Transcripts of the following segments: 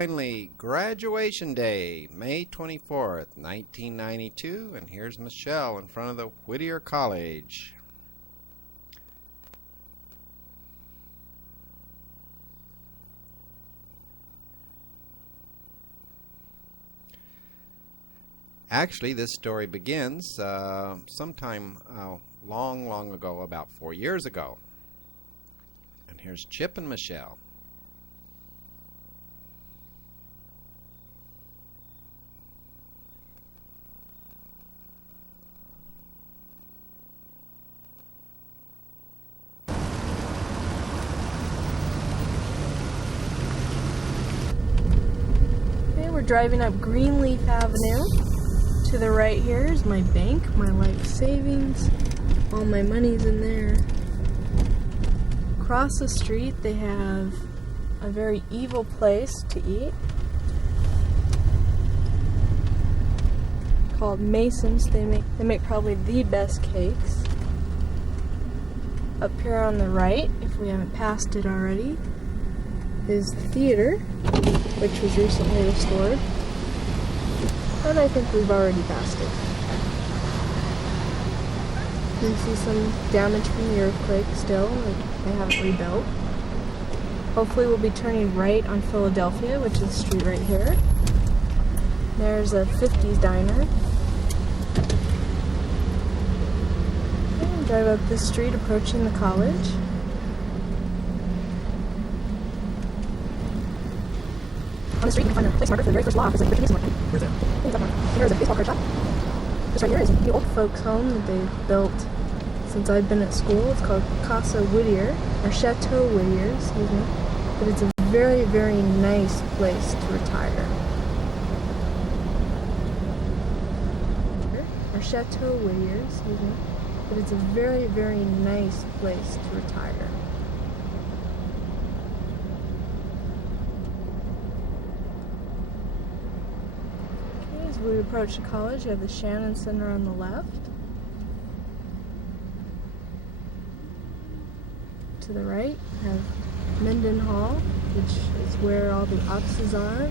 Finally, graduation day, May 24th, 1992, and here's Michelle in front of the Whittier College. Actually, this story begins sometime long ago, about 4 years ago. And here's Chip and Michelle. We're driving up Greenleaf Avenue. To the right here is my bank, my life savings. All my money's in there. Across the street they have a very evil place to eat called Mason's. They make probably the best cakes. Up here on the right, if we haven't passed it already, is the theater, which was recently restored. And I think we've already passed it. You can see some damage from the earthquake still that they haven't rebuilt. Hopefully we'll be turning right on Philadelphia, which is the street right here. There's a 50s diner. And drive up this street approaching the college. On the street, you can find a place marker for the very first block. It's like Whittier market. Where's that? There's a baseball card shop. This right here is the old folks' home that they built since I've been at school. It's called Casa Whittier, or Chateau Whittier, excuse me. But it's a very, very nice place to retire. Or Chateau Whittier, excuse me. But it's a very, very nice place to retire. As we approach the college, you have the Shannon Center on the left. To the right, you have Minden Hall, which is where all the offices are.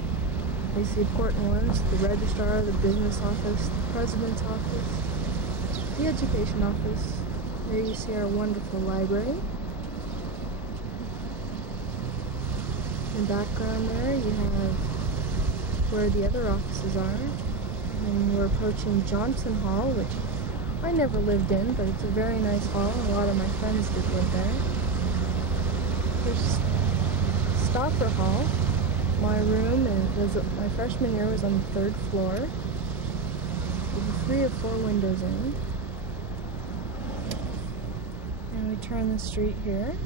These the important ones: the registrar, the business office, the president's office, the education office. There you see our wonderful library. In the background there, you have where the other offices are. And we're approaching Johnson Hall, which I never lived in, but it's a very nice hall. A lot of my friends did live there. There's Stauffer Hall. My room, my freshman year, was on the 3rd floor. With 3 or 4 windows in. And we turn the street here.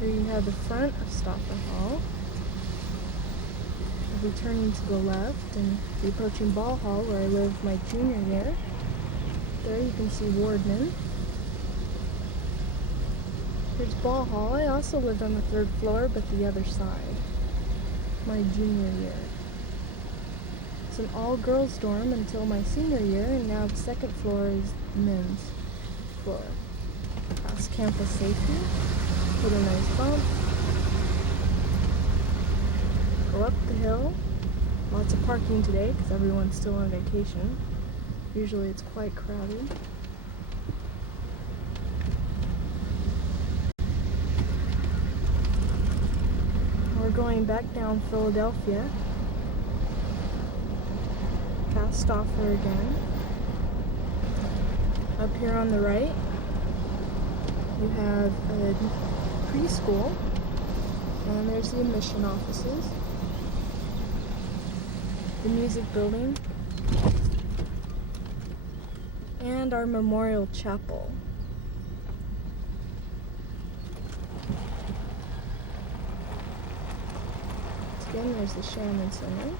Here you have the front of Stauffer Hall. We'll be turning to the left and be approaching Ball Hall, where I lived my junior year. There you can see Wardman. Here's Ball Hall. I also lived on the 3rd floor, but the other side. My junior year. It's an all-girls dorm until my senior year, and now the 2nd floor is the men's floor. Across campus safety. Put a nice bump. Go up the hill. Lots of parking today because everyone's still on vacation. Usually it's quite crowded. We're going back down Philadelphia. Past Stauffer again. Up here on the right, you have a preschool, and there's the admission offices. The music building, and our memorial chapel. Again, there's the Shannon Center.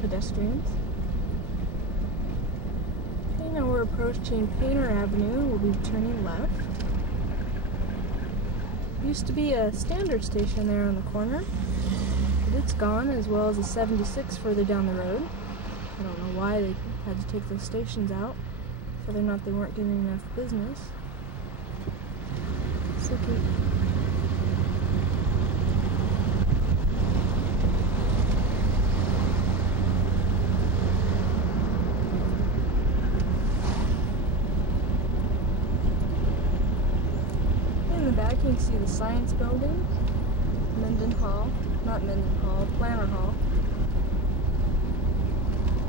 Pedestrians. Okay, now we're approaching Painter Avenue. We'll be turning left. Used to be a standard station there on the corner. But it's gone, as well as a 76 further down the road. I don't know why they had to take those stations out, whether or not they weren't getting enough business. It's looking... In the back you can see the Science Building, Planner Hall.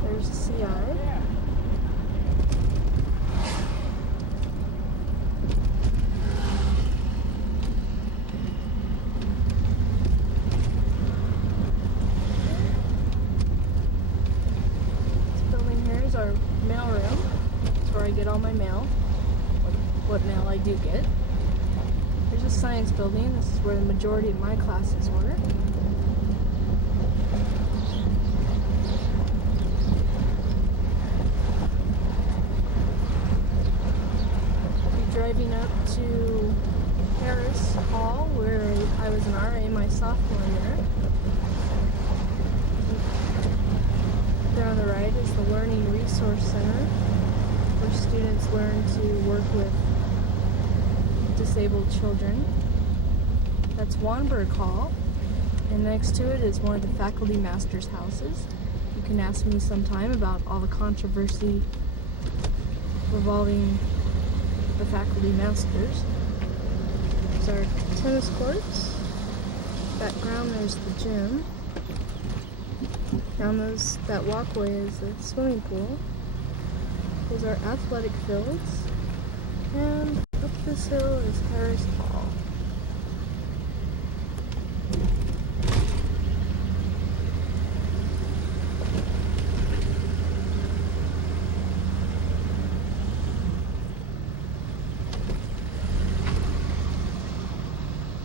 There's the CI. This building here is our mail room. It's where I get all my mail, what mail I do get. There's a science building. This is where the majority of my classes were. I'll be driving up to Harris Hall, where I was an RA my sophomore year. There on the right is the Learning Resource Center, where students learn to work with disabled children. That's Wanberg Hall, and next to it is one of the faculty masters' houses. You can ask me sometime about all the controversy revolving the faculty masters. There's our tennis courts. Background, there's the gym. Down that walkway is the swimming pool. Those are athletic fields. And up this hill is Harris Hall.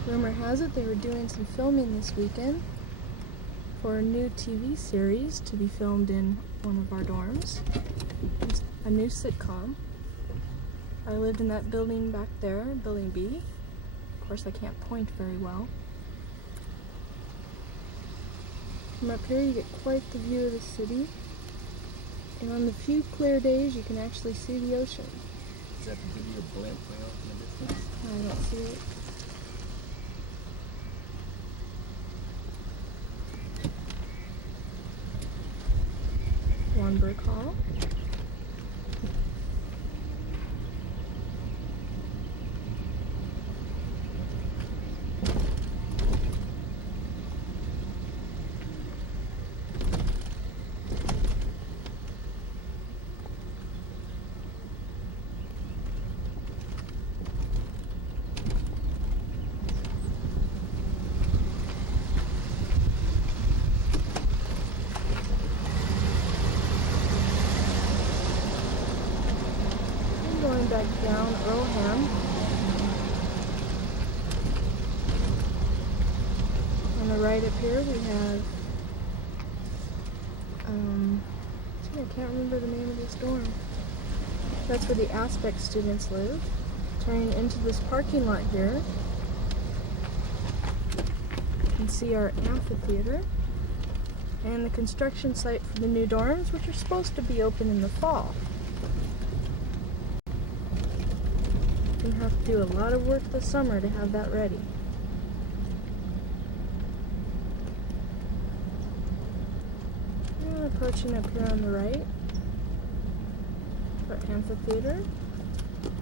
Rumor has it they were doing some filming this weekend for a new TV series to be filmed in one of our dorms. It's a new sitcom. I lived in that building back there, building B. Of course, I can't point very well. From up here, you get quite the view of the city. And on the few clear days, you can actually see the ocean. Is that the video blimp way off in the distance? I don't see it. Wanberg Hall. Going back down Earlham. On the right up here we have I can't remember the name of this dorm. That's where the Aspect students live. Turning into this parking lot here, you can see our amphitheater and the construction site for the new dorms, which are supposed to be open in the fall. You have to do a lot of work this summer to have that ready. And approaching up here on the right, our amphitheater,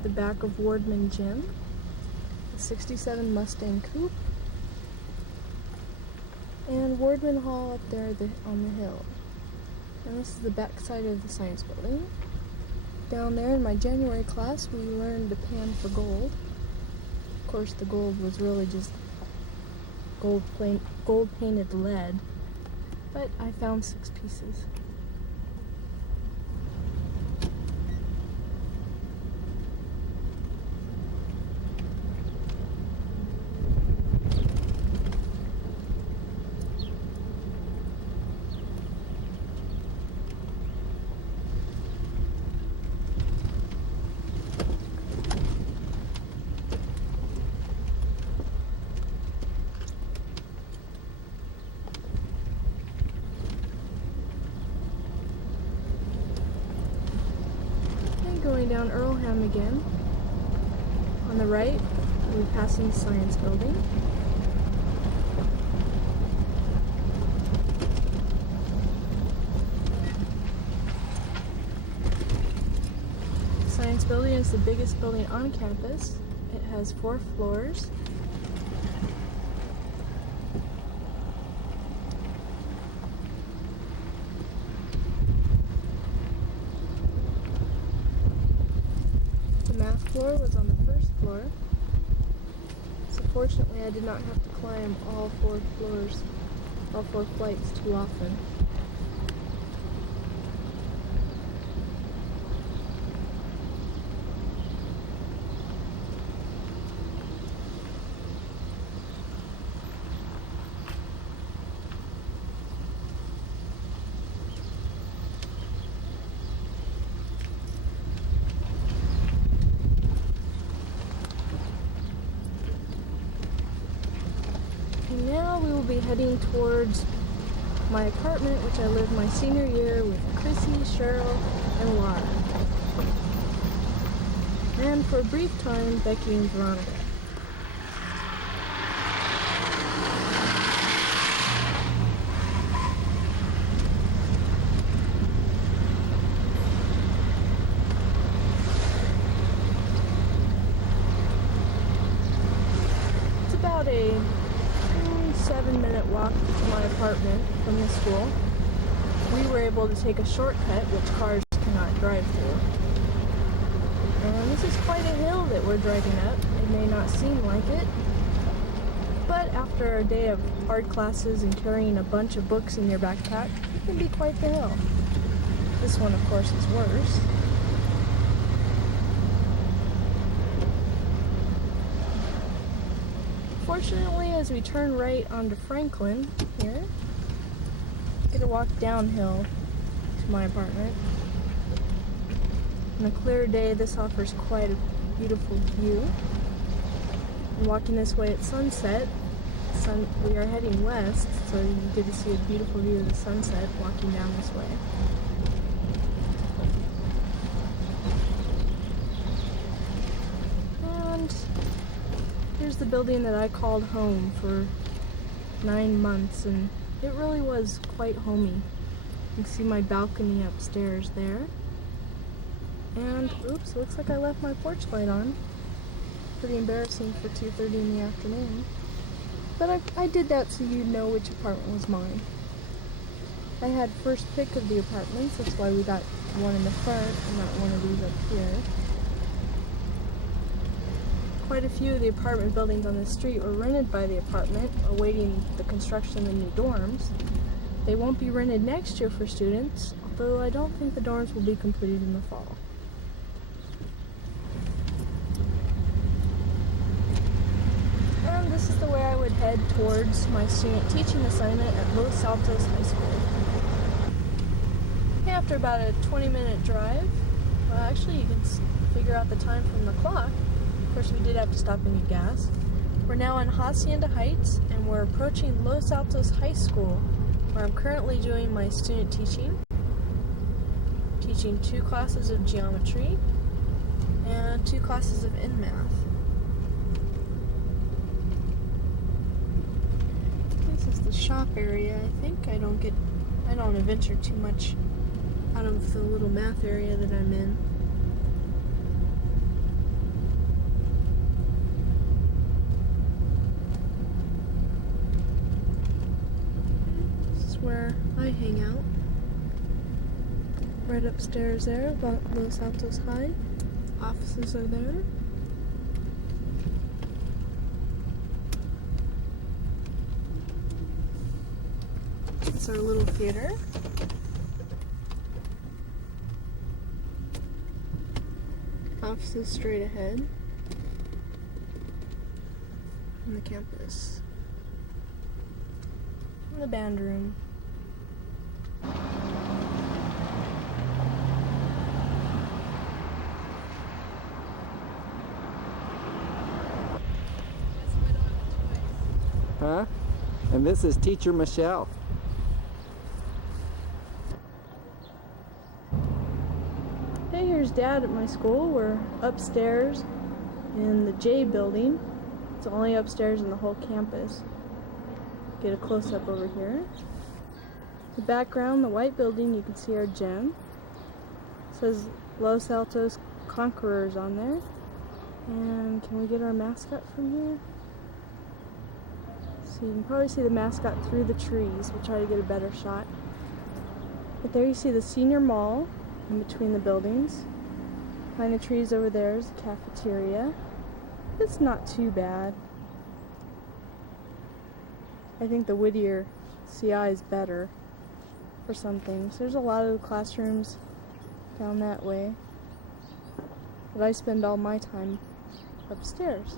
the back of Wardman Gym, the 67 Mustang Coupe, and Wardman Hall up there on the hill. And this is the back side of the science building. Down there in my January class, we learned to pan for gold. Of course, the gold was really just gold painted lead, but I found 6 pieces. down Earlham again. On the right, we'll be passing the Science Building. The Science Building is the biggest building on campus. It has 4 floors. The math floor was on the first floor. So fortunately I did not have to climb all 4 floors, all 4 flights too often. And now we will be heading towards my apartment, which I lived my senior year with Chrissy, Cheryl, and Laura. And for a brief time, Becky and Veronica. It's about a 7-minute walk to my apartment from the school. We were able to take a shortcut which cars cannot drive through. And this is quite a hill that we're driving up. It may not seem like it, but after a day of hard classes and carrying a bunch of books in your backpack, it can be quite the hill. This one, of course, is worse. Fortunately, as we turn right onto Franklin here, I get to walk downhill to my apartment. On a clear day, this offers quite a beautiful view. And walking this way at sunset, we are heading west, so you get to see a beautiful view of the sunset walking down this way. And here's the building that I called home for 9 months, and it really was quite homey. You can see my balcony upstairs there. And, oops, looks like I left my porch light on. Pretty embarrassing for 2:30 in the afternoon. But I did that so you'd know which apartment was mine. I had first pick of the apartments, that's why we got one in the front and not one of these up here. Quite a few of the apartment buildings on the street were rented by the apartment, awaiting the construction of the new dorms. They won't be rented next year for students, although I don't think the dorms will be completed in the fall. And this is the way I would head towards my student teaching assignment at Los Altos High School. After about a 20-minute drive, well, actually you can figure out the time from the clock. Of course, we did have to stop and get gas. We're now in Hacienda Heights, and we're approaching Los Altos High School, where I'm currently doing my student teaching. Teaching 2 classes of geometry and 2 classes of in-math. This is the shop area, I think. I don't want to venture too much out of the little math area that I'm in. Where I hang out. Right upstairs there, about Los Altos High. Offices are there. It's our little theater. Offices straight ahead on the campus. And the band room. Huh? And this is Teacher Michelle. Hey, Here's Dad at my school. We're upstairs in the J building. It's the only upstairs in the whole campus. Get a close-up over here. The background, the white building, you can see our gym. It says Los Altos Conquerors on there. And can we get our mascot from here? So you can probably see the mascot through the trees. We'll try to get a better shot. But there you see the senior mall in between the buildings. Behind the trees over there is the cafeteria. It's not too bad. I think the Whittier CI is better for some things. There's a lot of classrooms down that way. But I spend all my time upstairs.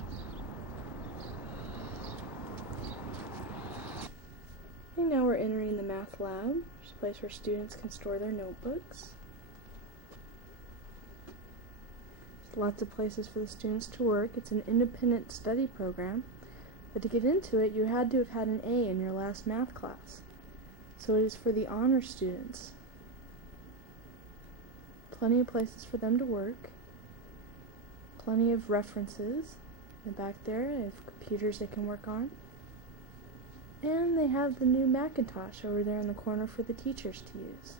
Okay, now we're entering the math lab. It's a place where students can store their notebooks. There's lots of places for the students to work. It's an independent study program, but to get into it, you had to have had an A in your last math class. So it is for the honor students. Plenty of places for them to work. Plenty of references. In the back there, they have computers they can work on. And they have the new Macintosh over there in the corner for the teachers to use.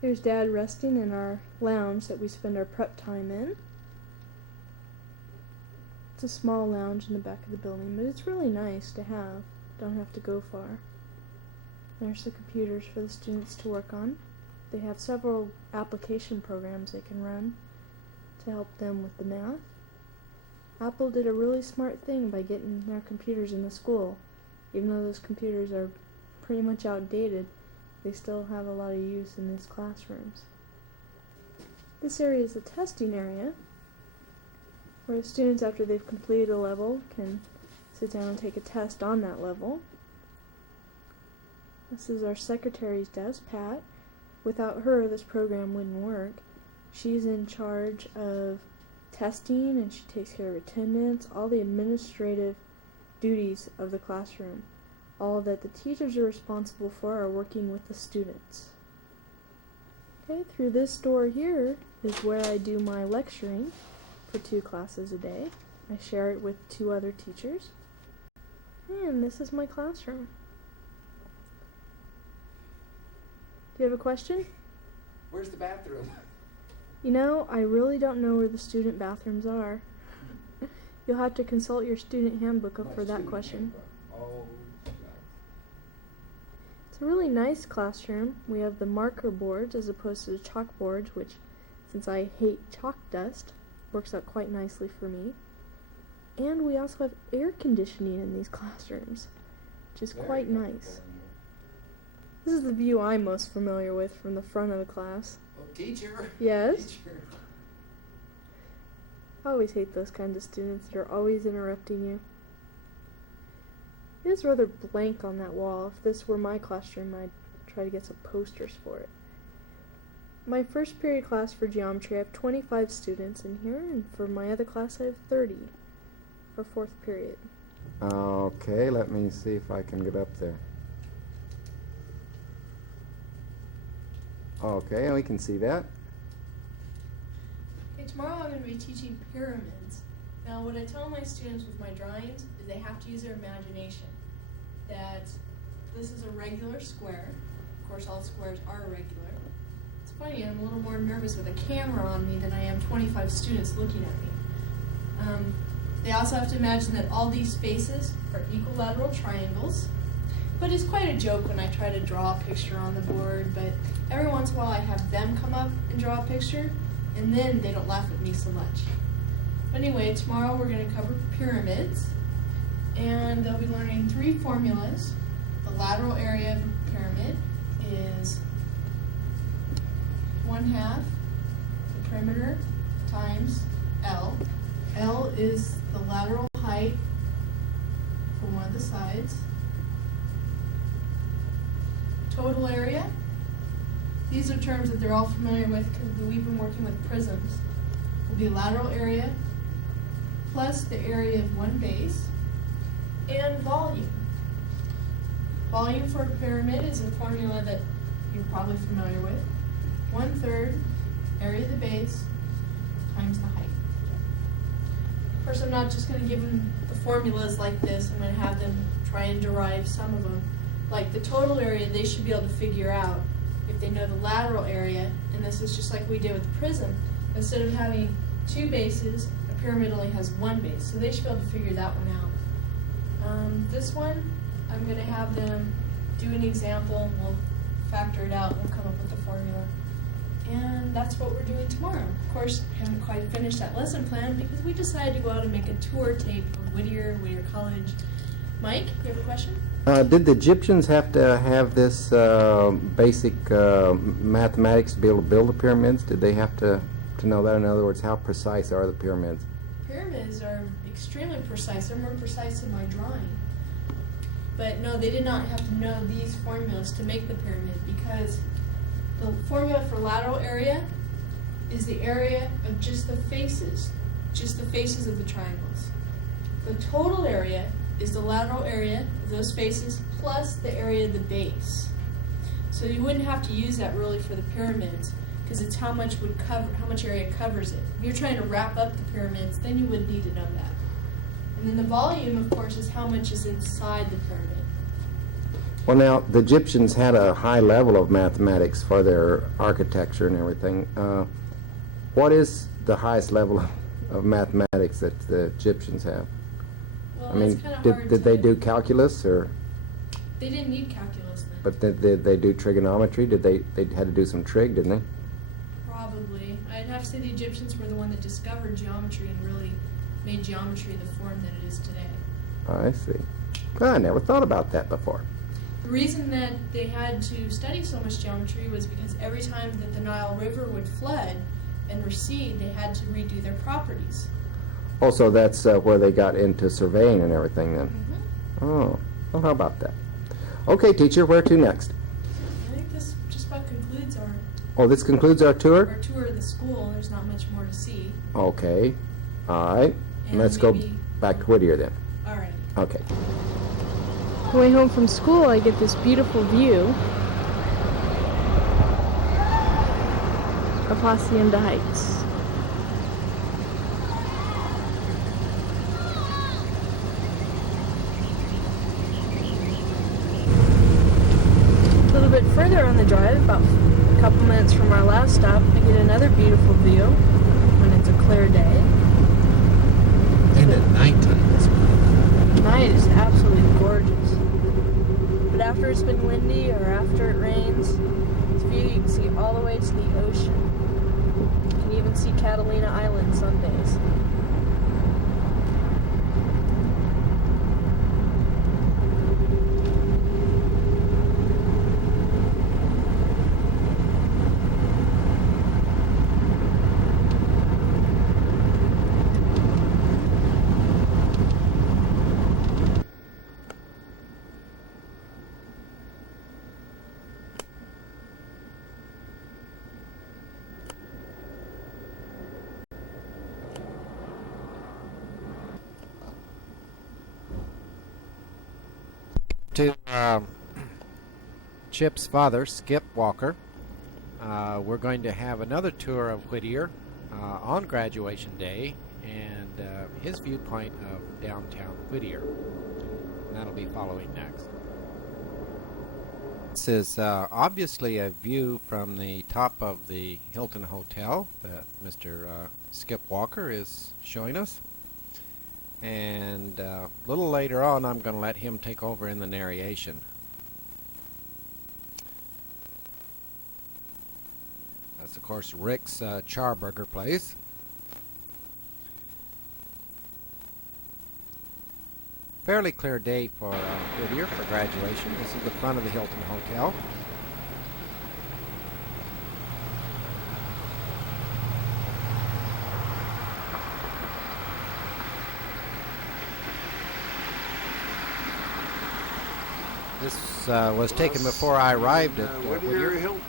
Here's Dad resting in our lounge that we spend our prep time in. It's a small lounge in the back of the building, but it's really nice to have. Don't have to go far. There's the computers for the students to work on. They have several application programs they can run to help them with the math. Apple did a really smart thing by getting their computers in the school. Even though those computers are pretty much outdated, they still have a lot of use in these classrooms. This area is the testing area, where the students, after they've completed a level, can sit down and take a test on that level. This is our secretary's desk, Pat. Without her, this program wouldn't work. She's in charge of testing, and she takes care of attendance, all the administrative duties of the classroom. All that the teachers are responsible for are working with the students. Okay, through this door here is where I do my lecturing for 2 classes a day. I share it with 2 other teachers. And this is my classroom. Do you have a question? Where's the bathroom? You know, I really don't know where the student bathrooms are. You'll have to consult your student handbook for that question. Oh, It's a really nice classroom. We have the marker boards as opposed to the chalkboards, which, since I hate chalk dust, works out quite nicely for me. And we also have air conditioning in these classrooms, which is quite nice. This is the view I'm most familiar with from the front of the class. Oh, teacher. Yes? Teacher. I always hate those kinds of students that are always interrupting you. It is rather blank on that wall. If this were my classroom, I'd try to get some posters for it. My first period class for geometry, I have 25 students in here, and for my other class, I have 30 for 4th period. Okay, let me see if I can get up there. Okay, and we can see that. Okay, tomorrow I'm going to be teaching pyramids. Now, what I tell my students with my drawings is they have to use their imagination. That this is a regular square. Of course, all squares are regular. It's funny, I'm a little more nervous with a camera on me than I am 25 students looking at me. They also have to imagine that all these spaces are equilateral triangles. But it's quite a joke when I try to draw a picture on the board, but every once in a while I have them come up and draw a picture, and then they don't laugh at me so much. But anyway, tomorrow we're going to cover pyramids, and they'll be learning 3 formulas. The lateral area of a pyramid is 1/2 the perimeter times L. L is the lateral height for one of the sides. Total area. These are terms that they're all familiar with because we've been working with prisms. Will be lateral area plus the area of one base, and volume. Volume for a pyramid is a formula that you're probably familiar with. 1/3 area of the base times the height. Of course, I'm not just going to give them the formulas like this. I'm going to have them try and derive some of them. Like the total area, they should be able to figure out if they know the lateral area, and this is just like we did with the prism. Instead of having 2 bases, a pyramid only has 1 base, so they should be able to figure that one out. This one, I'm going to have them do an example, and we'll factor it out, and we'll come up with the formula. And that's what we're doing tomorrow. Of course, I haven't quite finished that lesson plan because we decided to go out and make a tour tape of Whittier College. Mike, you have a question? Did the Egyptians have to have this basic mathematics to be able to build the pyramids? Did they have to know that? In other words, how precise are the pyramids? Pyramids are extremely precise. They're more precise in my drawing. But no, they did not have to know these formulas to make the pyramid because the formula for lateral area is the area of just the faces of the triangles. The total area is the lateral area of those faces plus the area of the base. So you wouldn't have to use that really for the pyramids because it's how much area covers it. If you're trying to wrap up the pyramids, then you would need to know that. And then the volume, of course, is how much is inside the pyramid. Well, now, the Egyptians had a high level of mathematics for their architecture and everything. What is the highest level of mathematics that the Egyptians have? Well, I mean, that's hard did they do calculus, or? They didn't need calculus then. But did they do trigonometry? They had to do some trig, didn't they? Probably. I'd have to say the Egyptians were the one that discovered geometry and really made geometry the form that it is today. I see. Well, I never thought about that before. The reason that they had to study so much geometry was because every time that the Nile River would flood and recede, they had to redo their properties. Also, that's where they got into surveying and everything then. Mm-hmm. Oh, well, how about that? Okay, teacher, where to next? I think this just about concludes our Oh, this concludes our tour? tour of the school. There's not much more to see. Okay. All right. And Let's go maybe- back to Whittier then. All right. Okay. On the way home from school, I get this beautiful view of Hacienda Heights. A little bit further on the drive, about a couple minutes from our last stop, I get another beautiful view when it's a clear day. And at nighttime, it's Night is absolutely gorgeous. But after it's been windy or after it rains, this view you can see all the way to the ocean. You can even see Catalina Island some days. to Chip's father, Skip Walker. We're going to have another tour of Whittier on graduation day and his viewpoint of downtown Whittier. And that'll be following next. This is obviously a view from the top of the Hilton Hotel that Mr. Skip Walker is showing us. And a little later on, I'm going to let him take over in the narration. That's, of course, Rick's Charburger place. Fairly clear day for Whittier for graduation. This is the front of the Hilton Hotel. This was taken before I arrived at Whittier. Hilton.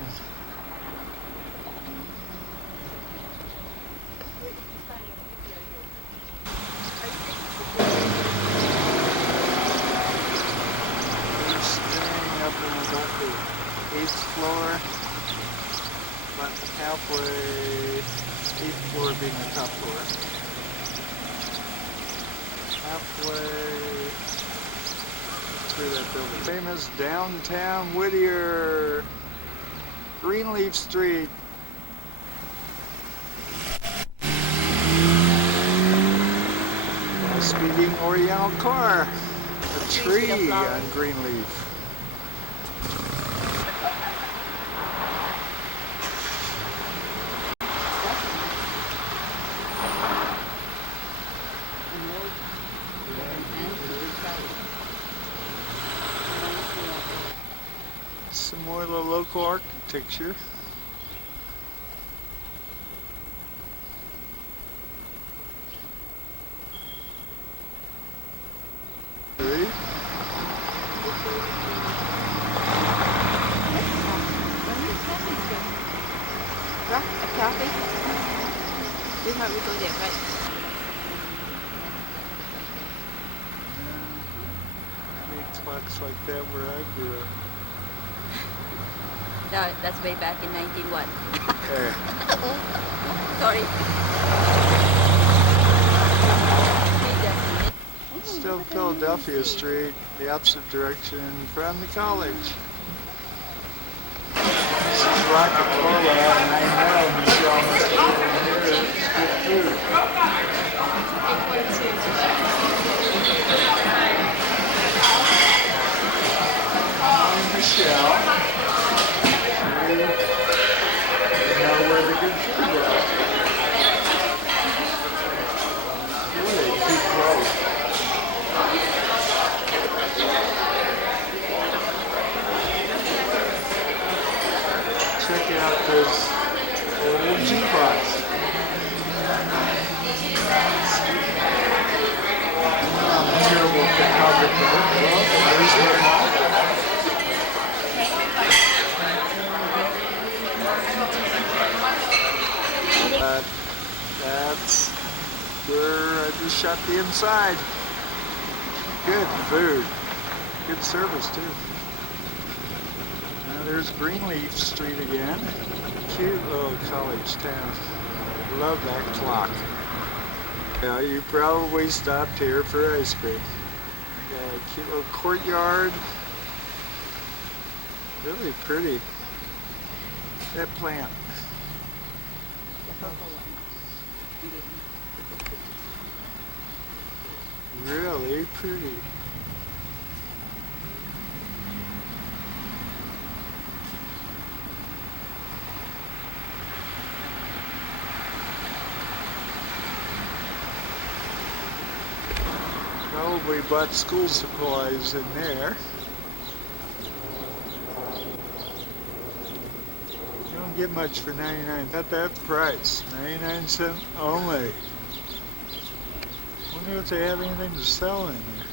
We're staying up in about the 8th floor, about halfway, 8th floor being the top floor. Halfway through that building. Famous downtown Whittier, Greenleaf Street. A speeding Oriental car. A tree on Greenleaf. Some more of the local architecture. Coffee? We might go there, right? Big clocks like that where I grew up. No, that's way back in 19 what? There. Sorry. Still Philadelphia Street, the opposite direction from the college. This is Rock-A-Cola, and I know Michelle must have been here. It's good food. Morning, Michelle. You know where the good food was. Really, keep close. Check out this old jukebox. I'm a terrible photographer. Well, there's my mom. That's where I just shot the inside. Good food. Good service, too. There's Greenleaf Street again. Cute little college town. Love that clock. Yeah, you probably stopped here for ice cream. Got a cute little courtyard. Really pretty. That plant. Really pretty. Probably bought school supplies in there. You don't get much for 99 cents. At that price, 99 cents only. Wonder if they have anything to sell in there.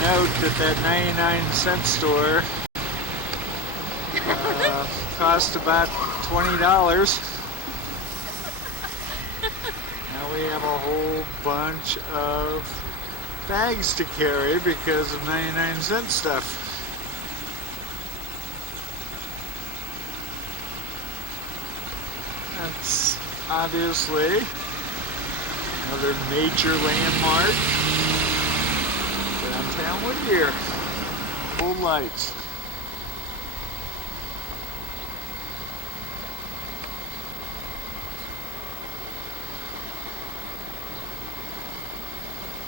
Note that 99-cent store cost about $20. Now we have a whole bunch of bags to carry because of 99-cent stuff. That's obviously another major landmark. Downtown Whittier. Old lights.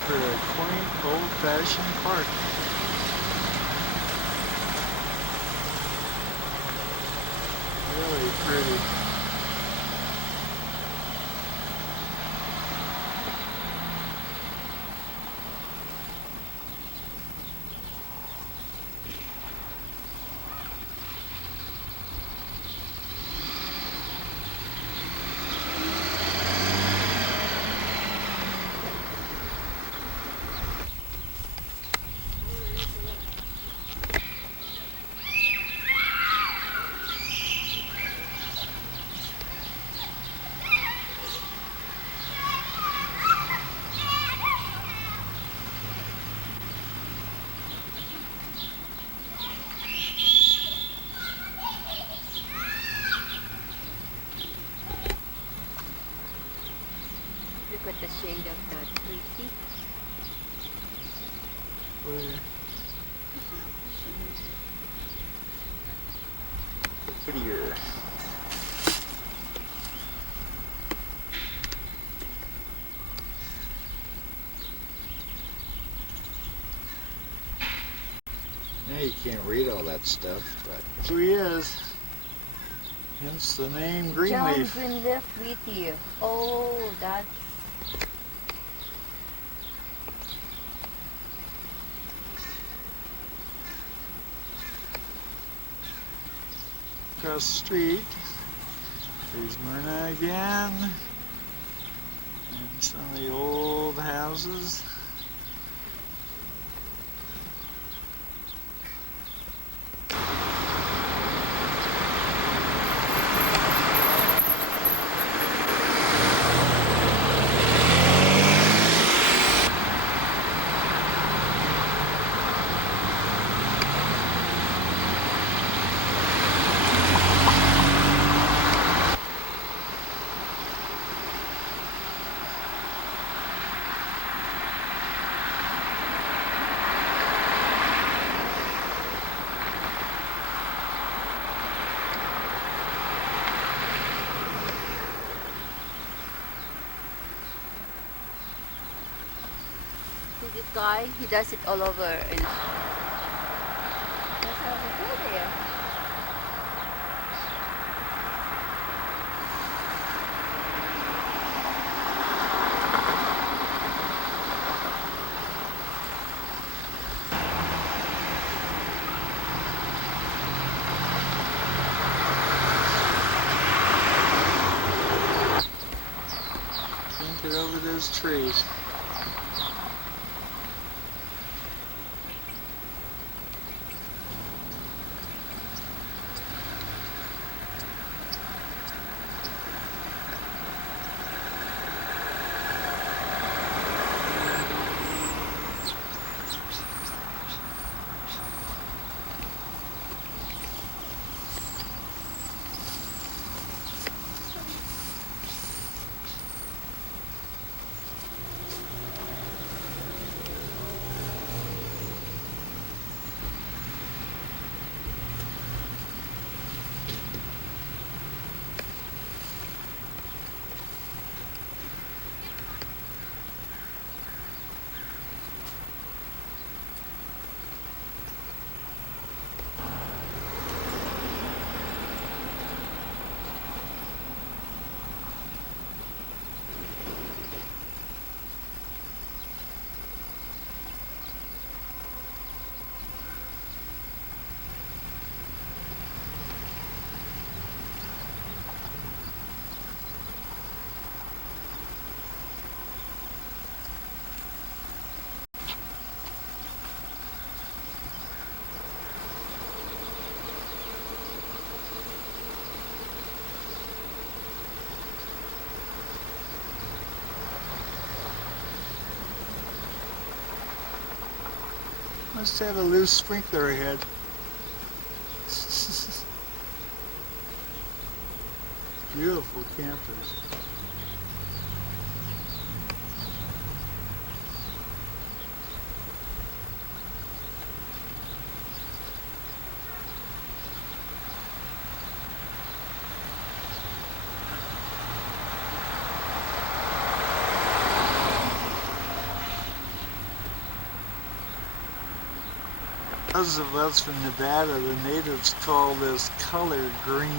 For a quaint, old-fashioned park. Really pretty. end of that tree. Where? Whittier. Now you can't read all that stuff, but who he is. Hence the name John Greenleaf. Greenleaf Whittier. Oh, that's Across the street, there's Myrna again, and some of the old houses. this guy. He does it all over. And that's how they go there. Can't get over those trees. Must have a loose sprinkler ahead. Beautiful campus. Those of us from Nevada, the natives call this color green.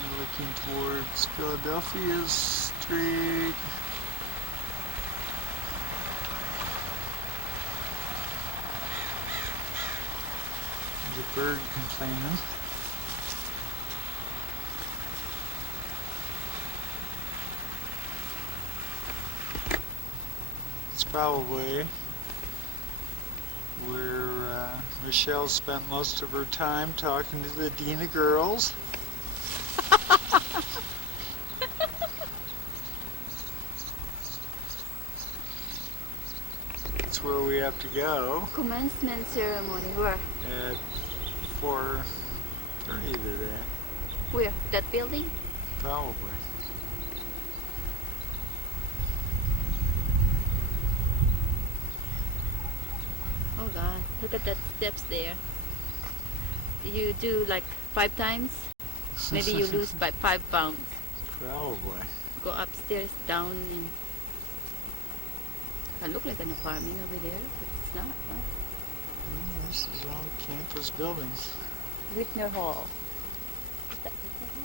We're looking towards Philadelphia Street. There's a bird complaining. It's probably where Michelle spent most of her time talking to the Dean of Girls. That's where we have to go Commencement ceremony. Where? at Or either that. Where? That building? Probably. Oh God, look at that steps there. You do like 5 times? Maybe you lose by 5 pounds. Probably. Go upstairs, down, and can look like an apartment over there, but it's not, huh? This is all the campus buildings. Whitner Hall. Is that Whitner Hall?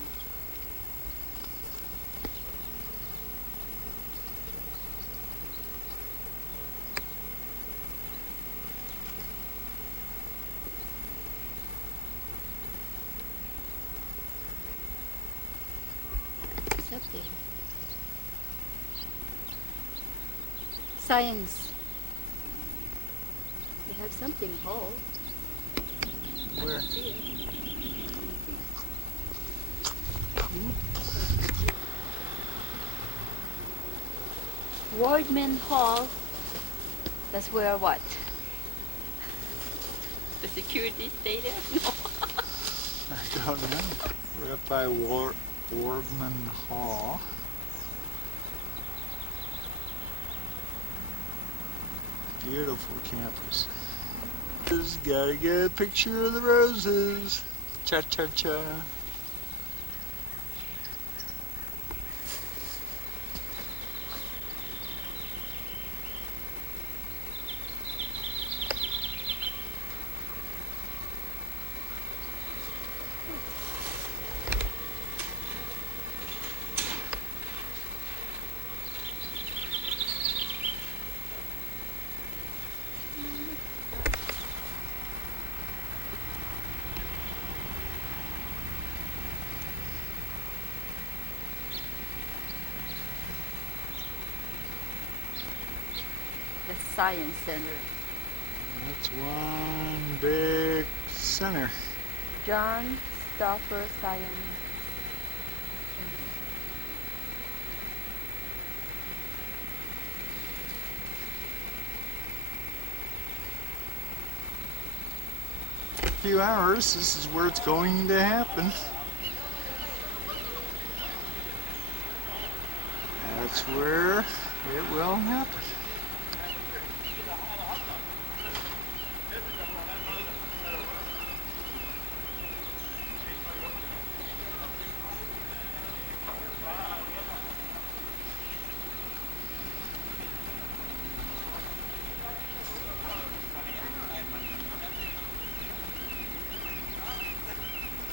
What's up there? Science. They have something hall. I Where? don't see it. Wardman Hall. That's where what? The security stay there? No. I don't know. We're up by Wardman Hall. Beautiful campus. Just gotta get a picture of the roses. Cha-cha-cha. The Science Center. That's one big center. John Stauffer Science. A few hours, this is where it's going to happen. That's where it will happen.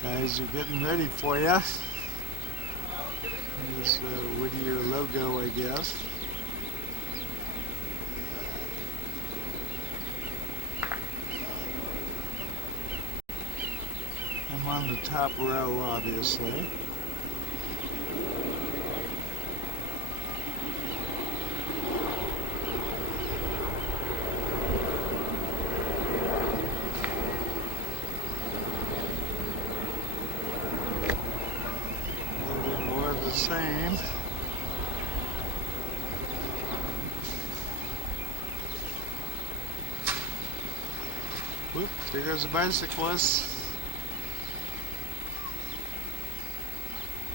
Guys are getting ready for you. There's the Whittier logo, I guess. I'm on the top row, obviously. Maybe more of the same. Whoop, there goes a bicyclist.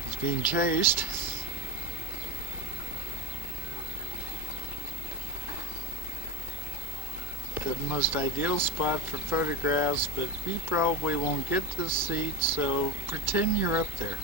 He's being chased. The most ideal spot for photographs, but we probably won't get this seat, so pretend you're up there.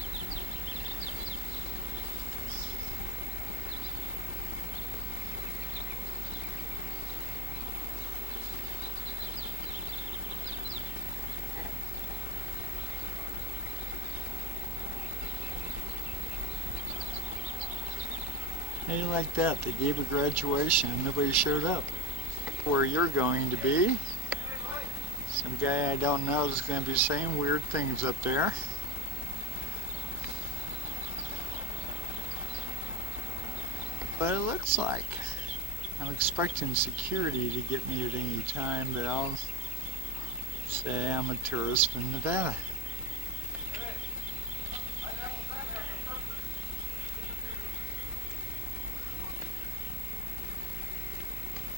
How do you like that? They gave a graduation and nobody showed up. Where you're going to be. Some guy I don't know is going to be saying weird things up there. But it looks like I'm expecting security to get me at any time, but I'll say I'm a tourist from Nevada.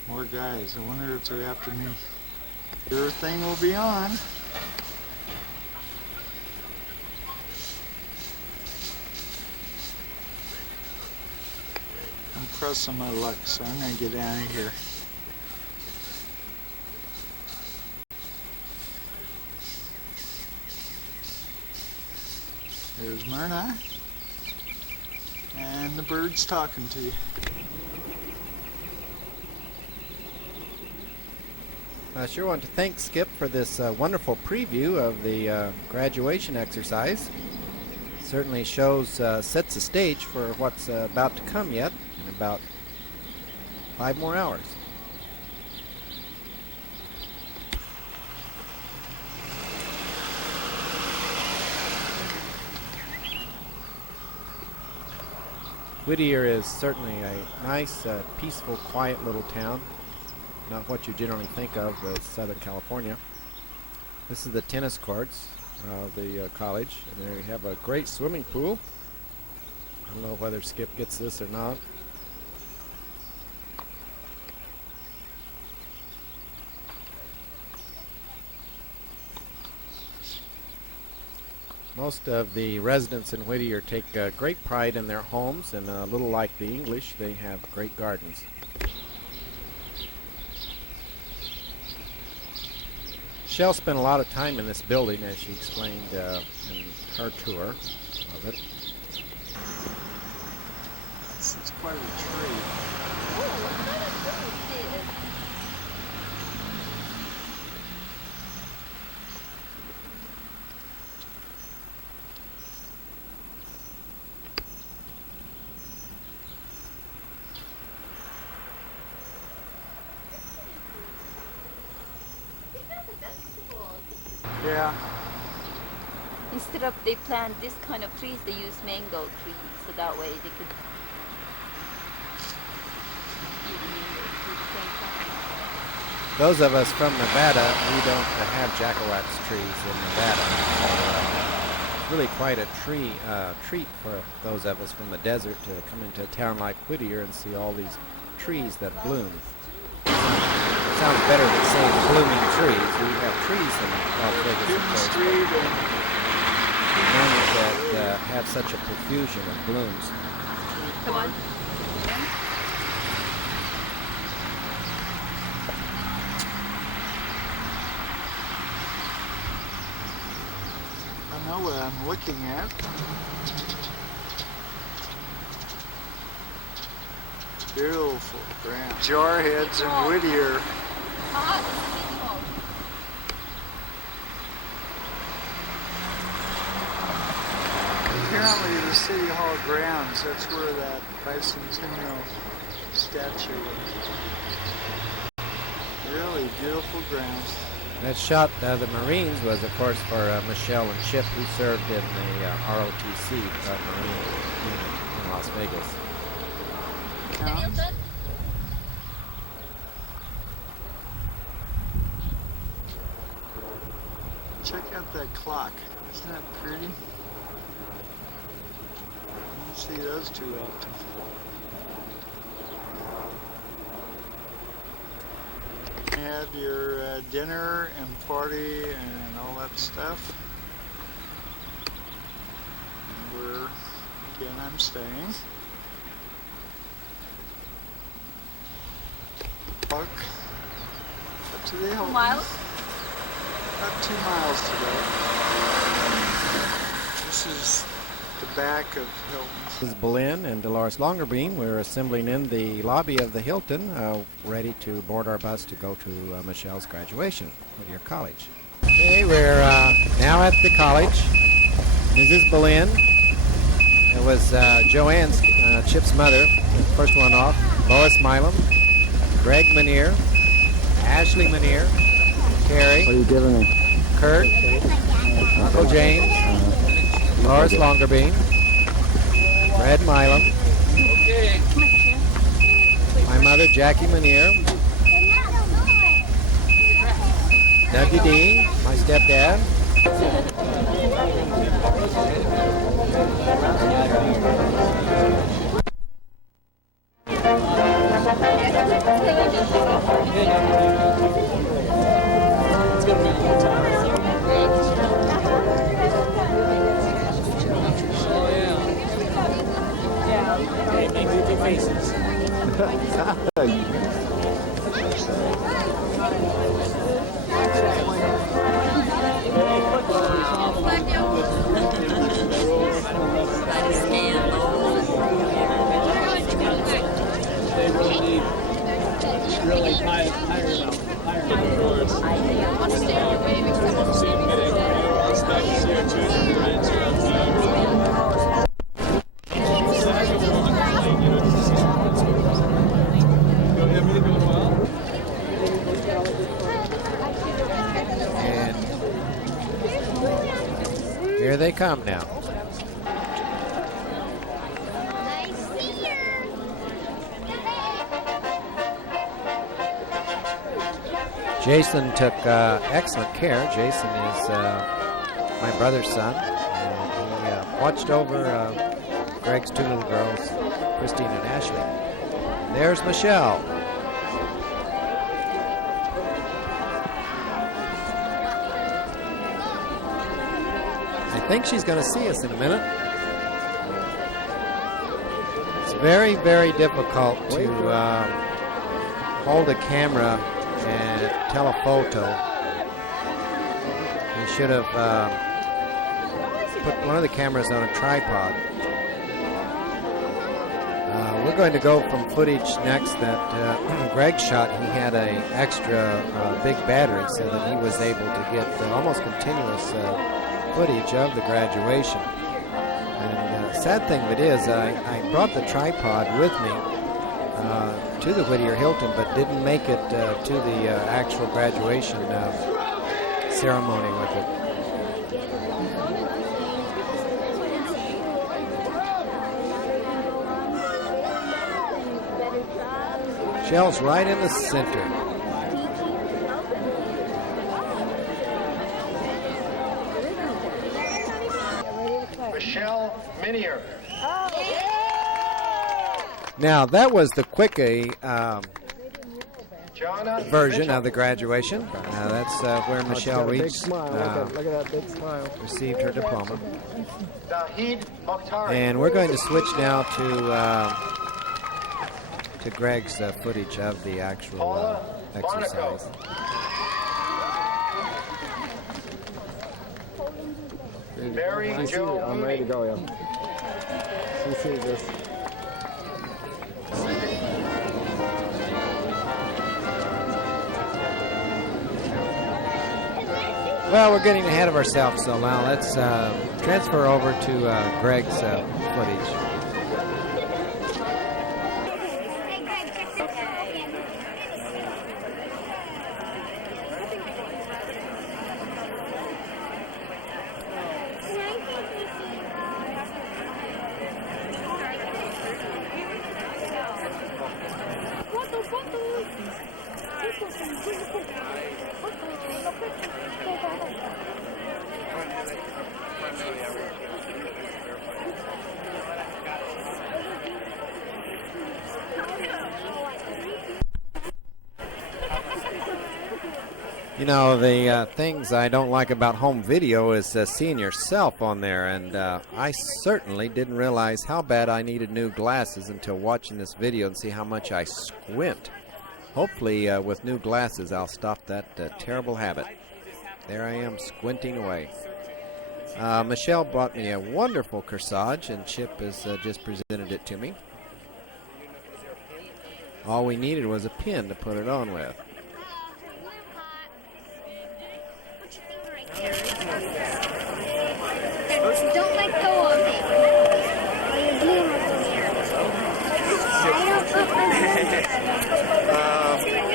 More guys. I wonder if they're after me. Your thing will be on. I'm pressing my luck, so I'm going to get out of here. There's Myrna. And the bird's talking to you. I sure want to thank Skip for this wonderful preview of the graduation exercise. Certainly shows, sets the stage for what's about to come yet in about 5 more hours. Whittier is certainly a nice, peaceful, quiet little town. Not what you generally think of as Southern California. This is the tennis courts of the college, and there you have a great swimming pool. I don't know whether Skip gets this or not. Most of the residents in Whittier take great pride in their homes, and a little like the English, they have great gardens. Shell spent a lot of time in this building, as she explained in her tour of it. It's quite a tree. Oh, what kind of tree is this? Yeah. Instead of they plant this kind of trees, they use mango trees, so that way they could eat mango at the same time. Those of us from Nevada, we don't have jack-o'-wax trees in Nevada. So, it's really quite a treat for those of us from the desert to come into a town like Whittier and see all these trees that bloom. Sounds better than saying blooming trees. We have trees in Las Vegas, of course, Street but none that have such a profusion of blooms. Come on. I know what I'm looking at. Beautiful ground. Jarheads in Whittier. Apparently the City Hall grounds, that's where that bicentennial statue is. Really beautiful grounds. That shot of the Marines was, of course, for Michelle and Chip, who served in the ROTC, Marine Unit in Las Vegas. Check out that clock. Isn't that pretty? You don't see those too often. You have your dinner and party and all that stuff. And again, I'm staying. Walk up to the Hilton. Miles? About 2 miles today. This is the back of Hilton. This is Boleyn and Dolores Longerbean. We're assembling in the lobby of the Hilton, ready to board our bus to go to Michelle's graduation at your college. Okay, we're now at the college. Mrs. Boleyn. It was Joanne's, Chip's mother, the first one off. Lois Milam, Greg Manier, Ashley Manier, Carrie. What are you giving me? Kurt, Uncle James, Loris Longerbean, Fred Milam, my mother Jackie Manier, Dougie Dean, my stepdad. Hey, make goofy faces. They really need really higher doors. So you can get a stack of CO2 from the ranch. Everything going well? And here they come now. Jason took excellent care. Jason is my brother's son, and he watched over Greg's two little girls, Christine and Ashley. And there's Michelle. I think she's going to see us in a minute. It's very, very difficult to hold a camera and telephoto. We should have put one of the cameras on a tripod. We're going to go from footage next that Greg shot. He had an extra big battery so that he was able to get almost continuous footage of the graduation. And the sad thing of it is I brought the tripod with me to the Whittier Hilton, but didn't make it to the actual graduation ceremony with it. Michelle's right in the center. Michelle Whittier. Now, that was the quickie version of the graduation. That's where Michelle reached, Look at that big smile. received her diploma. Zahid Mokhtar. And we're going to switch now to Greg's footage of the actual exercise. Mary Jo. I'm ready to go, yeah. She sees this. Well, we're getting ahead of ourselves, so now let's transfer over to Greg's footage. You know, the things I don't like about home video is seeing yourself on there, and I certainly didn't realize how bad I needed new glasses until watching this video and see how much I squint. Hopefully, with new glasses, I'll stop that terrible habit. There I am, squinting away. Michelle brought me a wonderful corsage, and Chip has just presented it to me. All we needed was a pin to put it on with. Don't let go of it.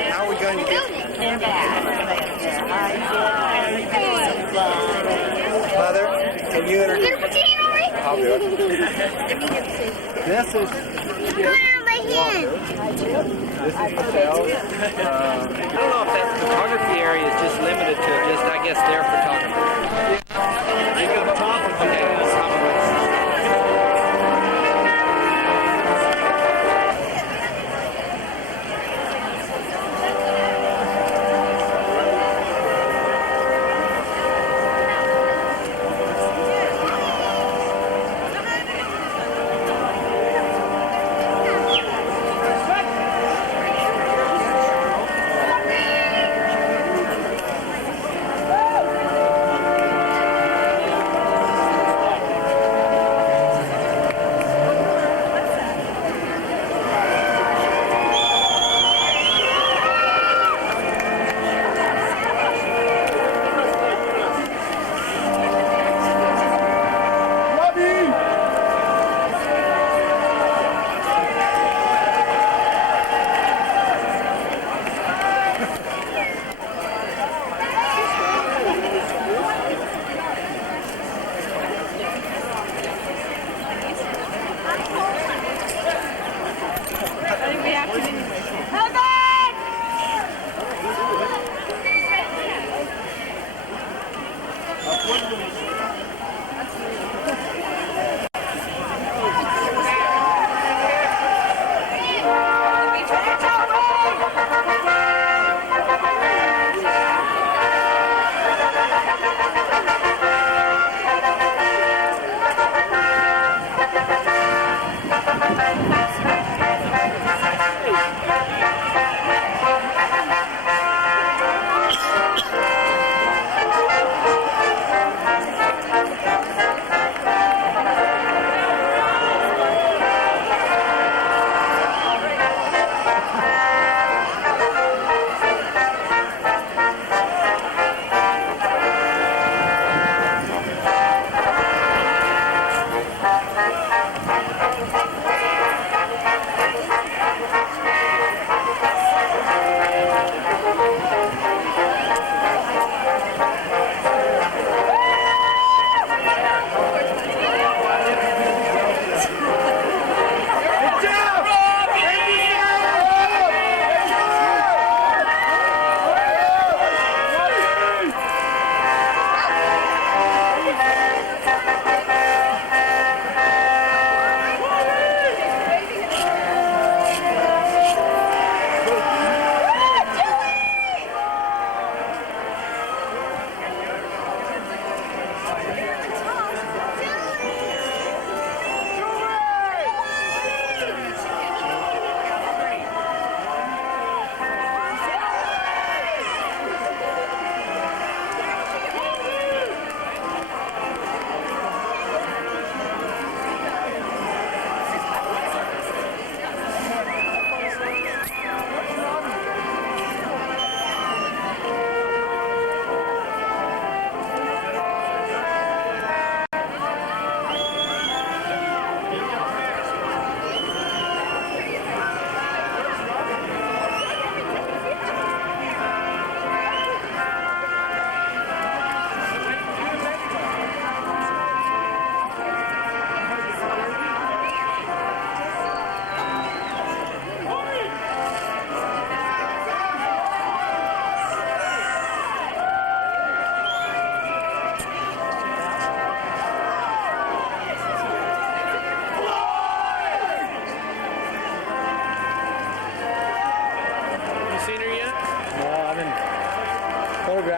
How are we going to get? Mother, can you introduce? You're gonna put your hand over it? I'll do it. This is. Come on, my hand. This is Michelle. I don't know if that photography area is just limited to just, I guess, their photography. Okay, that's probably.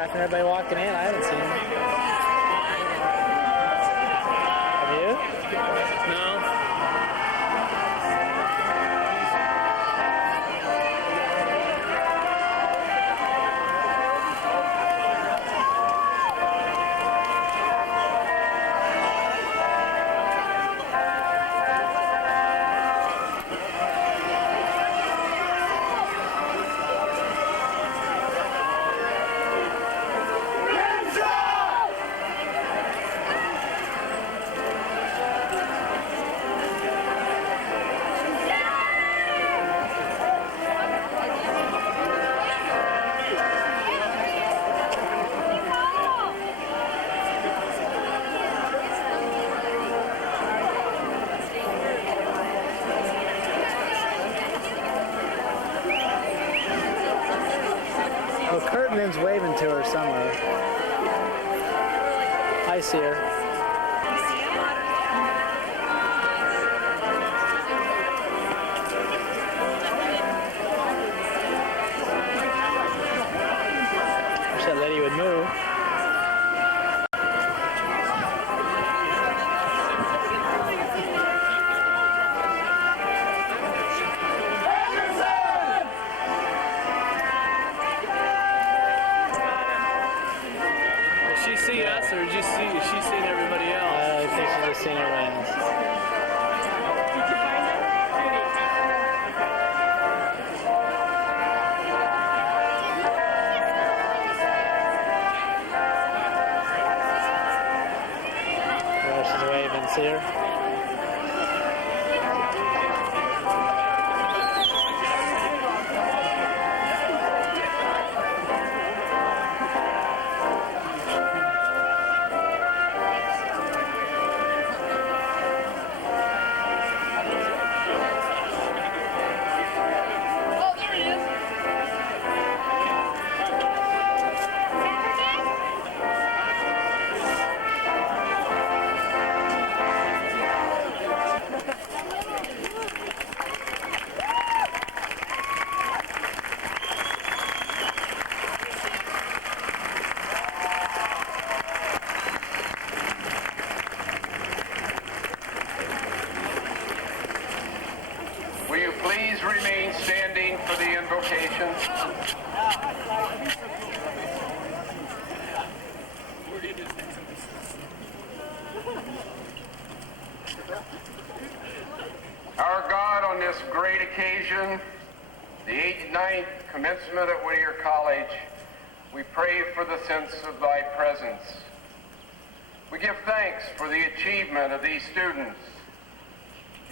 photographing everybody walking in. I haven't seen them. Have you? No. Oh, Kurtman's waving to her somewhere. I see her. Wish that lady would move. Did she see us, or did you see? Is she seeing everybody else? I think she's just seeing everybody else. There she's waving, see her? Will you please remain standing for the invocation? Our God, on this great occasion, the 89th commencement at Whittier College, we pray for the sense of thy presence. We give thanks for the achievement of these students,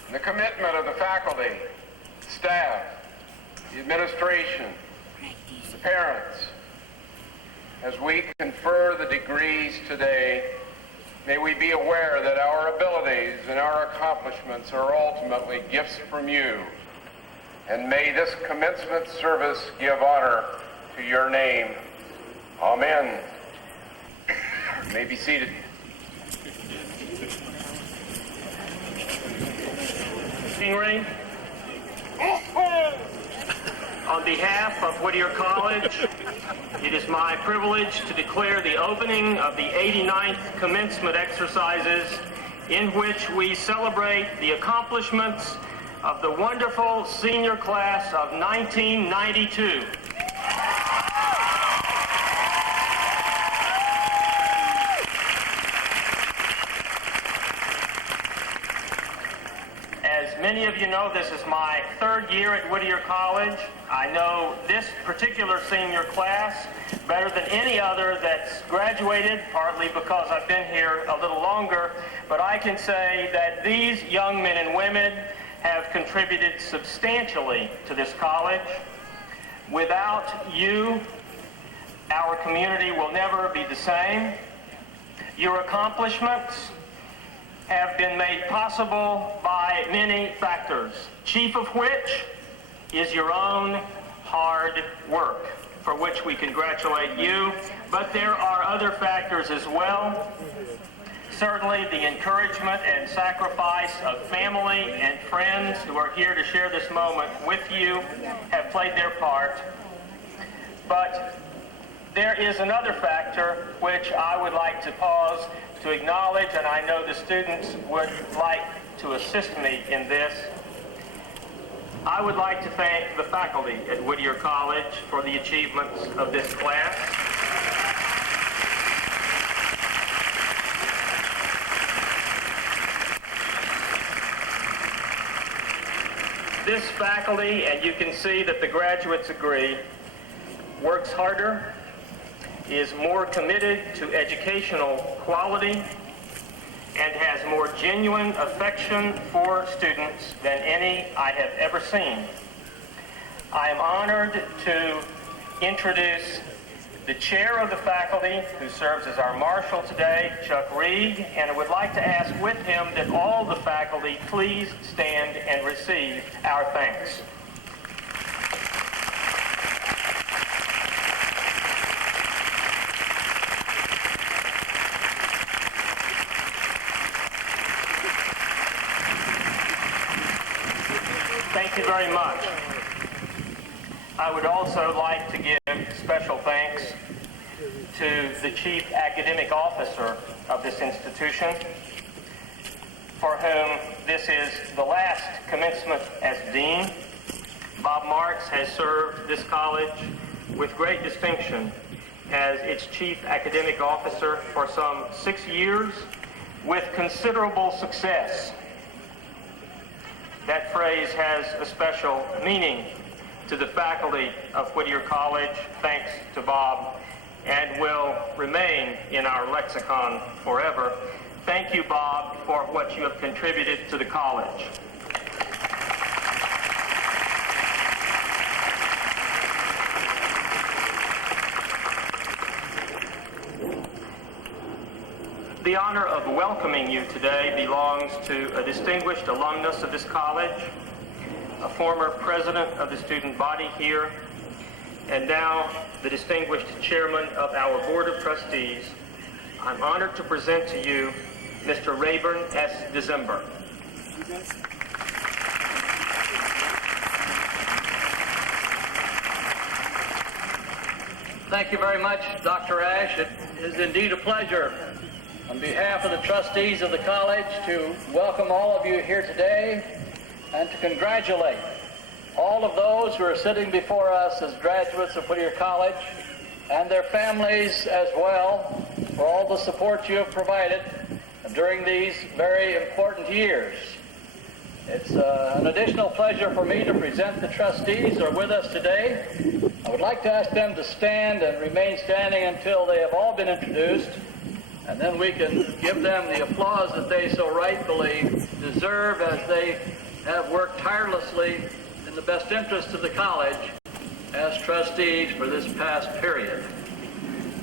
and the commitment of the faculty, staff, the administration, the parents. As we confer the degrees today, may we be aware that our abilities and our accomplishments are ultimately gifts from you. And may this commencement service give honor to your name. Amen. You may be seated. Ring. On behalf of Whittier College, it is my privilege to declare the opening of the 89th commencement exercises, in which we celebrate the accomplishments of the wonderful senior class of 1992. Many of you know this is my third year at Whittier College. I know this particular senior class better than any other that's graduated, partly because I've been here a little longer, but I can say that these young men and women have contributed substantially to this college. Without you, our community will never be the same. Your accomplishments have been made possible by many factors, chief of which is your own hard work, for which we congratulate you. But there are other factors as well. Certainly the encouragement and sacrifice of family and friends who are here to share this moment with you have played their part. But There is another factor which I would like to pause to acknowledge, and I know the students would like to assist me in this. I would like to thank the faculty at Whittier College for the achievements of this class. This faculty, and you can see that the graduates agree, works harder, is more committed to educational quality, and has more genuine affection for students than any I have ever seen. I am honored to introduce the chair of the faculty, who serves as our marshal today, Chuck Reed, and I would like to ask with him that all the faculty please stand and receive our thanks. Thank you very much. I would also like to give special thanks to the Chief Academic Officer of this institution, for whom this is the last commencement as Dean. Bob Marks has served this college with great distinction as its Chief Academic Officer for some 6 years with considerable success. That phrase has a special meaning to the faculty of Whittier College, thanks to Bob, and will remain in our lexicon forever. Thank you, Bob, for what you have contributed to the college. The honor of welcoming you today belongs to a distinguished alumnus of this college, a former president of the student body here, and now the distinguished chairman of our Board of Trustees. I'm honored to present to you Mr. Rayburn S. December. Thank you very much, Dr. Ash. It is indeed a pleasure on behalf of the trustees of the college to welcome all of you here today and to congratulate all of those who are sitting before us as graduates of Whittier College and their families as well for all the support you have provided during these very important years. It's an additional pleasure for me to present the trustees who are with us today. I would like to ask them to stand and remain standing until they have all been introduced, and then we can give them the applause that they so rightfully deserve, as they have worked tirelessly in the best interest of the college as trustees for this past period.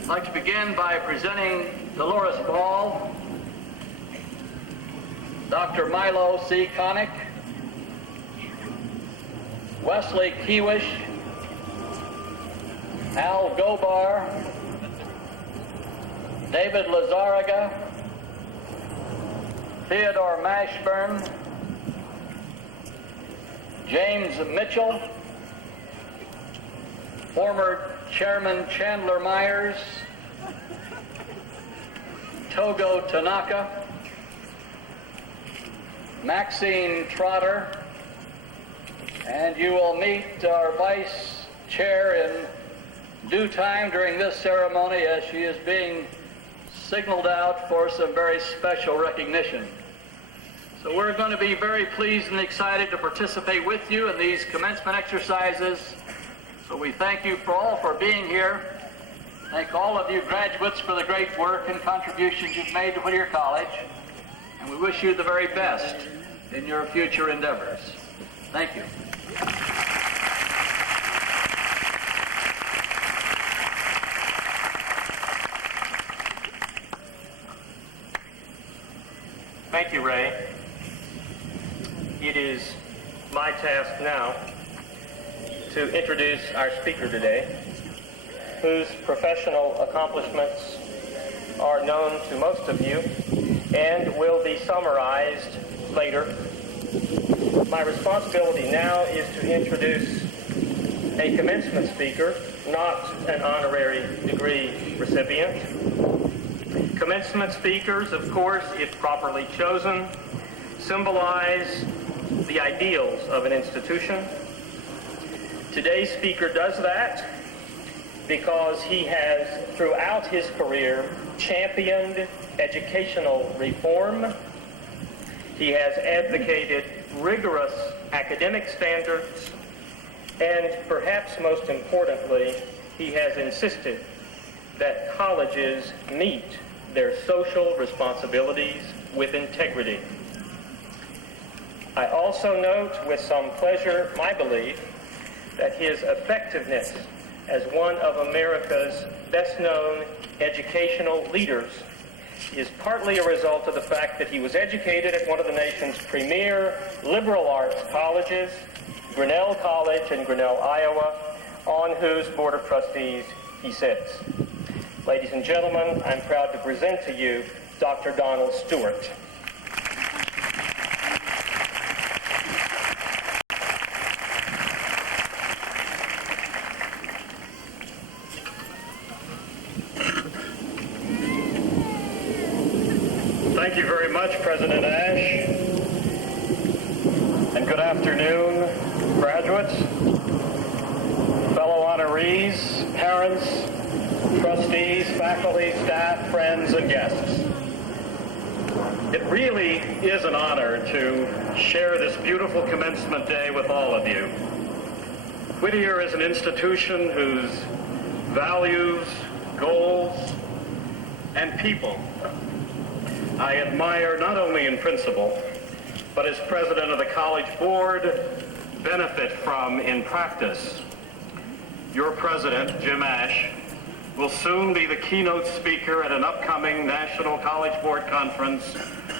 I'd like to begin by presenting Dolores Ball, Dr. Milo C. Connick, Wesley Kiwish, Al Gobar, David Lazariga, Theodore Mashburn, James Mitchell, former Chairman Chandler Myers, Togo Tanaka, Maxine Trotter, and you will meet our Vice Chair in due time during this ceremony as she is being signaled out for some very special recognition. So we're going to be very pleased and excited to participate with you in these commencement exercises. So we thank you all for being here. Thank all of you graduates for the great work and contributions you've made to Whittier College. And we wish you the very best in your future endeavors. Thank you. Thank you, Ray. It is my task now to introduce our speaker today, whose professional accomplishments are known to most of you and will be summarized later. My responsibility now is to introduce a commencement speaker, not an honorary degree recipient. Commencement speakers, of course, if properly chosen, symbolize the ideals of an institution. Today's speaker does that because he has, throughout his career, championed educational reform. He has advocated rigorous academic standards, and perhaps most importantly, he has insisted that colleges meet their social responsibilities with integrity. I also note with some pleasure my belief that his effectiveness as one of America's best-known educational leaders is partly a result of the fact that he was educated at one of the nation's premier liberal arts colleges, Grinnell College in Grinnell, Iowa, on whose board of trustees he sits. Ladies and gentlemen, I'm proud to present to you Dr. Donald Stewart. Thank you very much, President Ash. And good afternoon, graduates, fellow honorees, parents, trustees, faculty, staff, friends, and guests. It really is an honor to share this beautiful commencement day with all of you. Whittier is an institution whose values, goals, and people I admire not only in principle, but as president of the College Board, benefit from in practice. Your president, Jim Ash, will soon be the keynote speaker at an upcoming National College Board Conference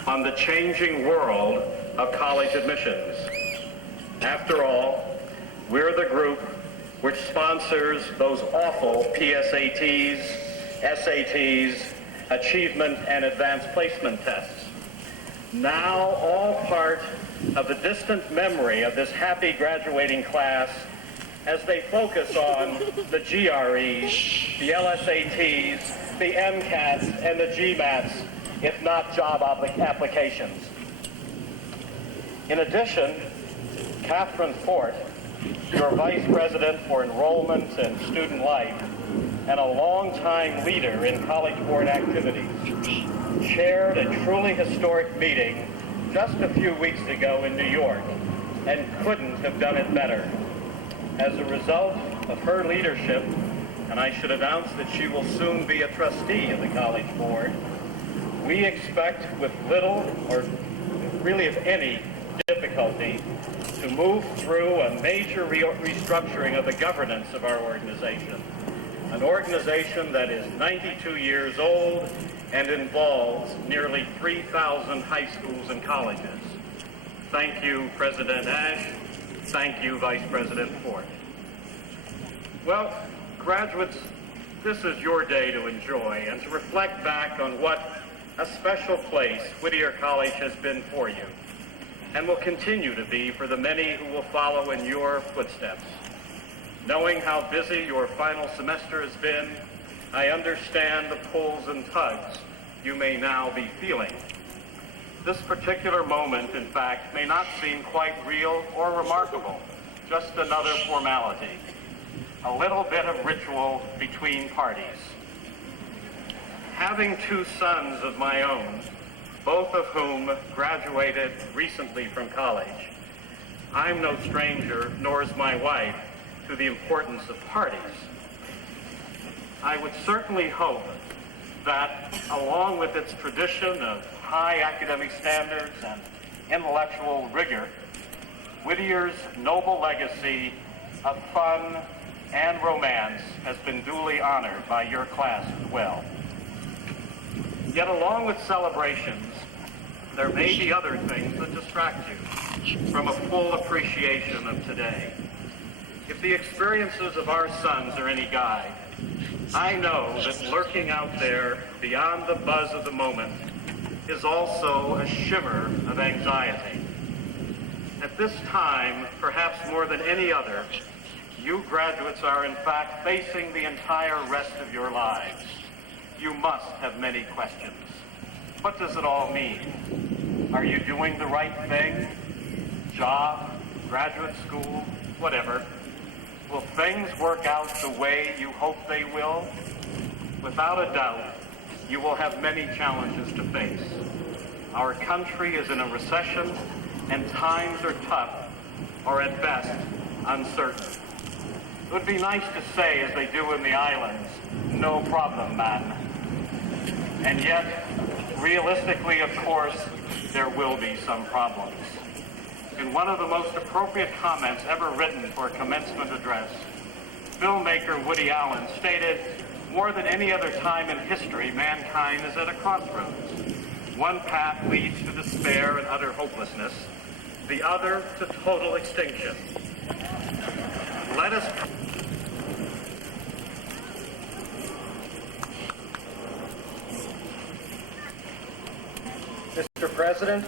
on the changing world of college admissions. After all, we're the group which sponsors those awful PSATs, SATs, achievement and advanced placement tests. Now all part of the distant memory of this happy graduating class as they focus on the GREs, the LSATs, the MCATs, and the GMATs, if not job applications. In addition, Catherine Fort, your Vice President for Enrollment and Student Life, and a longtime leader in College Board activities, chaired a truly historic meeting just a few weeks ago in New York and couldn't have done it better. As a result of her leadership, and I should announce that she will soon be a trustee of the College Board, we expect with little or really if any difficulty to move through a major restructuring of the governance of our organization. An organization that is 92 years old and involves nearly 3,000 high schools and colleges. Thank you, President Ash. Thank you, Vice President Ford. Well, graduates, this is your day to enjoy and to reflect back on what a special place Whittier College has been for you and will continue to be for the many who will follow in your footsteps. Knowing how busy your final semester has been, I understand the pulls and tugs you may now be feeling. This particular moment, in fact, may not seem quite real or remarkable, just another formality, a little bit of ritual between parties. Having two sons of my own, both of whom graduated recently from college, I'm no stranger, nor is my wife, to the importance of parties. I would certainly hope that, along with its tradition of high academic standards and intellectual rigor, Whittier's noble legacy of fun and romance has been duly honored by your class as well. Yet along with celebrations, there may be other things that distract you from a full appreciation of today. If the experiences of our sons are any guide, I know that lurking out there beyond the buzz of the moment is also a shimmer of anxiety. At this time, perhaps more than any other, You graduates are in fact facing the entire rest of your lives. You must have many questions. What does it all mean? Are you doing the right thing? Job, graduate school, whatever. Will things work out the way you hope they will? Without a doubt, you will have many challenges to face. Our country is in a recession, and times are tough, or at best, uncertain. It would be nice to say, as they do in the islands, no problem, man. And yet, realistically, of course, there will be some problems. In one of the most appropriate comments ever written for a commencement address, filmmaker Woody Allen stated, "More than any other time in history, mankind is at a crossroads. One path leads to despair and utter hopelessness, the other to total extinction. Let us..." Mr. President,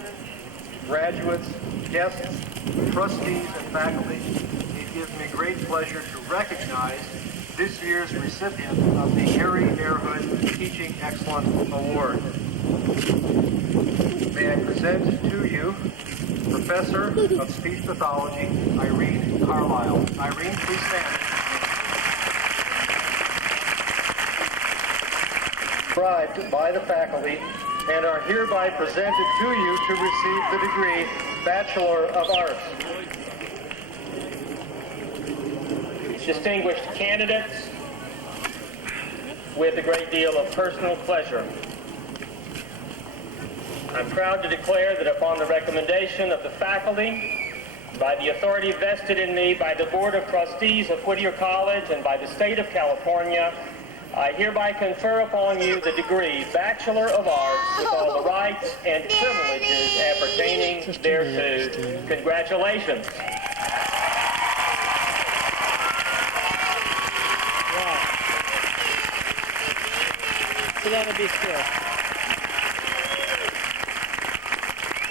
graduates, guests, trustees, and faculty, it gives me great pleasure to recognize this year's recipient of the Erie Neighborhood Teaching Excellence Award. May I present to you Professor of Speech Pathology, Irene Carlisle. Irene, please stand. Described by the faculty and are hereby presented to you to receive the degree Bachelor of Arts. Distinguished candidates, with a great deal of personal pleasure, I'm proud to declare that upon the recommendation of the faculty, by the authority vested in me by the Board of Trustees of Whittier College and by the State of California, I hereby confer upon you the degree Bachelor of Arts with all the rights and privileges appertaining thereto. Congratulations. Sit down and be still.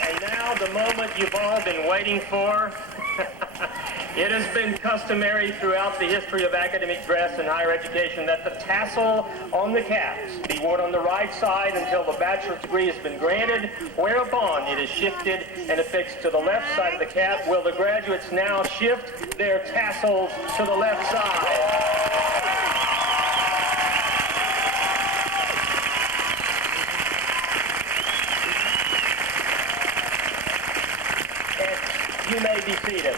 And now the moment you've all been waiting for. It has been customary throughout the history of academic dress in higher education that the tassel on the caps be worn on the right side until the bachelor's degree has been granted, whereupon it is shifted and affixed to the left side of the cap. Will the graduates now shift their tassels to the left side? And you may be seated.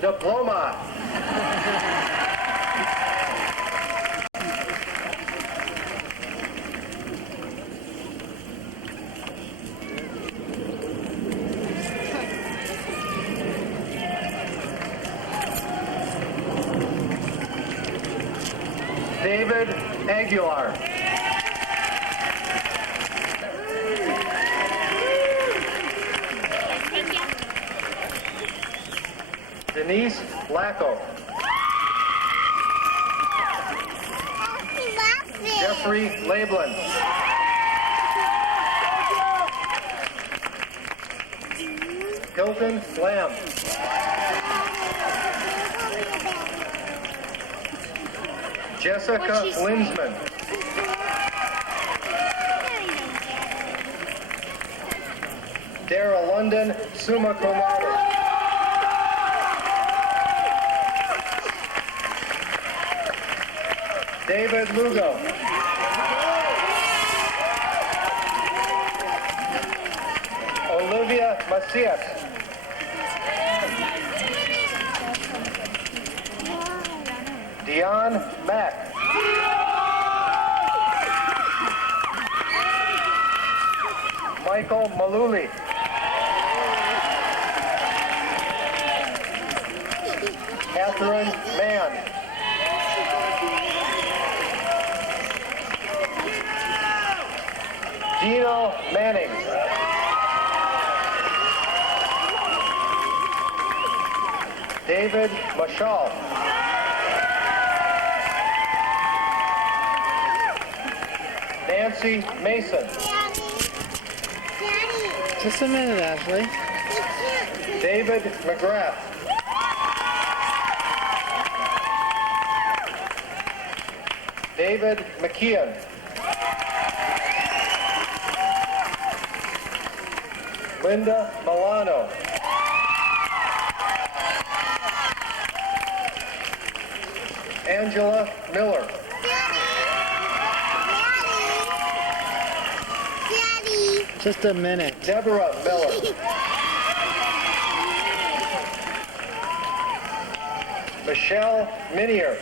Diploma. David Aguilar. Denise Lacko. Jeffrey Labeland. Hilton Lamb. Jessica Linsman. Dara London, summa cum laude. David Lugo. Olivia Macias. Dion Mack. Michael Maluli. Catherine Mann. Dino Manning. David Mashal. Nancy Mason. Just a minute, Ashley. David McGrath. David McKeon. Linda Milano. Angela Miller. Daddy. Just a minute. Deborah Miller. Michelle Minier.